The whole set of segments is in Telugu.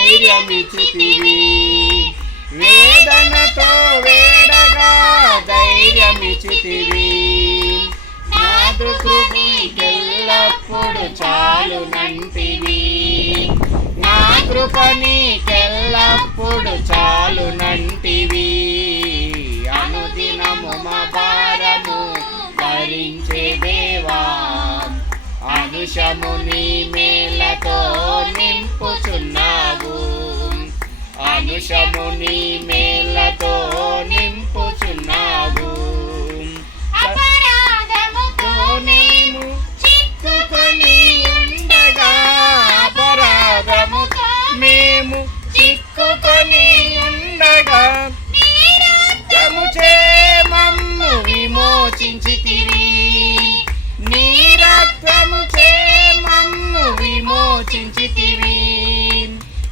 ధైర్యమిచ్చితివి. వేదనతో వేడగా ధైర్యమిచ్చితివి. నాదు కృపకెల్లప్పుడు చాలునంటివి. నా కృప నీకెల్లప్పుడు చాలునంటివి. అనుదినము మా భారము భరించే దేవా, అనుషము నీ మేలతో నింపుచున్నావు. అనుషము నీ మేలతో నింపుచున్నావు. అపరాధముతో మేము చిక్కుకొని ఉండగా, అపరాధముతో మేము చిక్కుకొని ఉండగా రక్తము చే మమ్ము విమోచించితివి. నీ రక్తము చే మమ్ము విమోచించితివి.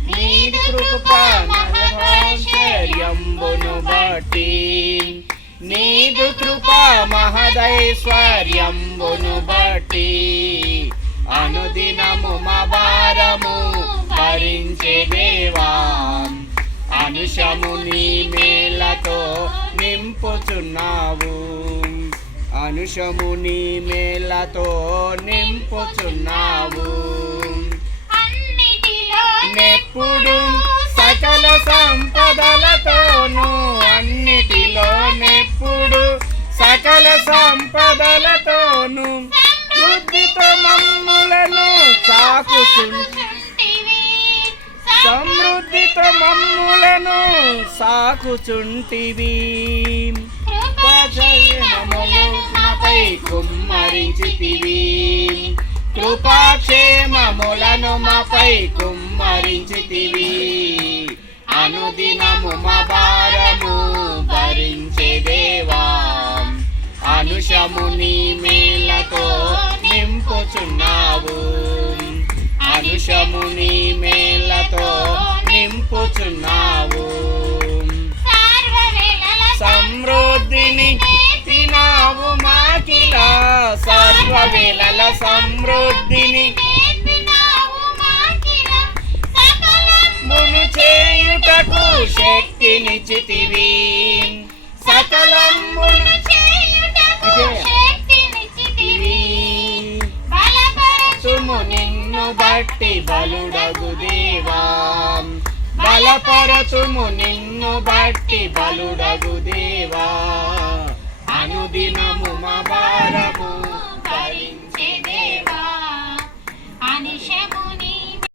నీ కృప మహదైశ్వర్యంబును బట్టి, నీదు కృప మహదైశ్వర్యంబును బట్టి అనుదినము మా భారము భరించే దేవా, అనుషము నీ మేలతో నింపుచున్నావు. అనుషము నీ మేలతో నింపుచున్నావు. నెప్పుడు సకల సంపదలతోను, అన్నిటిలో నెప్పుడు సకల సంపదలతోను వృద్ధితో మమ్ములను సాకుచుంటివి. సమృద్ధితో మమ్ములను సాకుచుంటివి. కృపాక్షేమములపై కుమ్మరించితివి. కృపాక్షేమములను మాపై కుమ్మరించితివి. అనుదినము మా భారము భరించే దేవా, అనుషము నీ మేలతో నింపుచున్నావు. అనుషము నీ మేలతో నింపుచున్నావు. సమృద్ధిని తినావు మాకిలా, సర్వవేళల సమృద్ధిని మును చేయుటకు శక్తినిచ్చితివి. సకలమును బలపరచుము నిన్ను బట్టి బలుడగు దేవా, బలపరచుము నిన్ను బట్టి బలుడగు దేవా. అనుదినము మా భారము భరించే దేవా, అనుషము